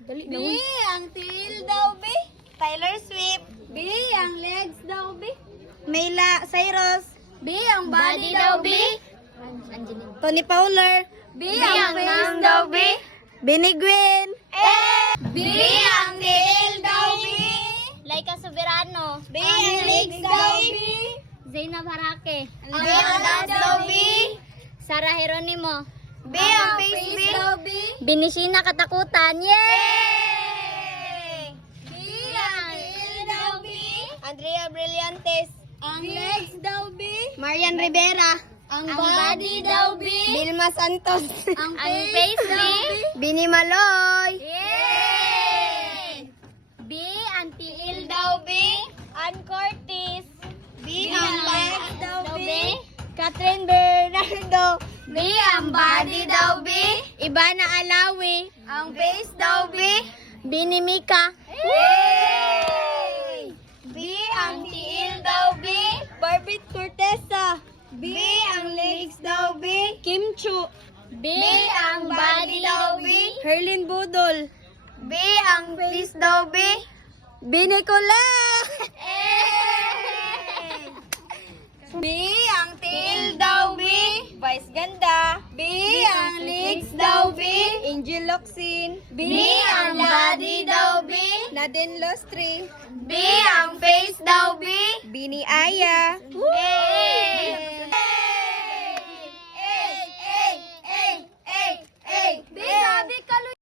Dali B, na. ang tail daw, B. Taylor Swift. B, ang legs daw, B. Mayla Cyrus. B, ang body daw, B. Tony Fowler. B, ang face daw, B. Benny Gwen. B, ang tail daw, B. Laika Soberano. B, Ang legs daw, B. Zainab Harake. Ang dance daw, B. Sara Geronimo. B, ang face face B. daw, B. Binisina Katakutan. Yay! B, ang tail daw, B. Andrea Brillantes. Ang legs daw, B. Marian Rivera. Ang body daw, B. Vilma Santos. Ang Ang face face daw, B. B. Bini Maloy. Yay! B, ang tiil daw, B. Ann Curtis. B, ang legs daw, B. Catherine Bernardo. B, ang body daw, B. Ivana Alawi. Ang face daw, B. Bini Mika. B, ang tiil daw B. Barbie Cortesa. B, ang legs daw B. Kim Chu. B, ang body daw, B. Herlin Budol. B, ang face daw B. Binicola. B, ang tail daw B. Vice Ganda. B, ang legs daw B. Angel Locsin. B, ang body daw, B. Nadine Lostri. B, ang face daw, B. Bini Aya. Hey!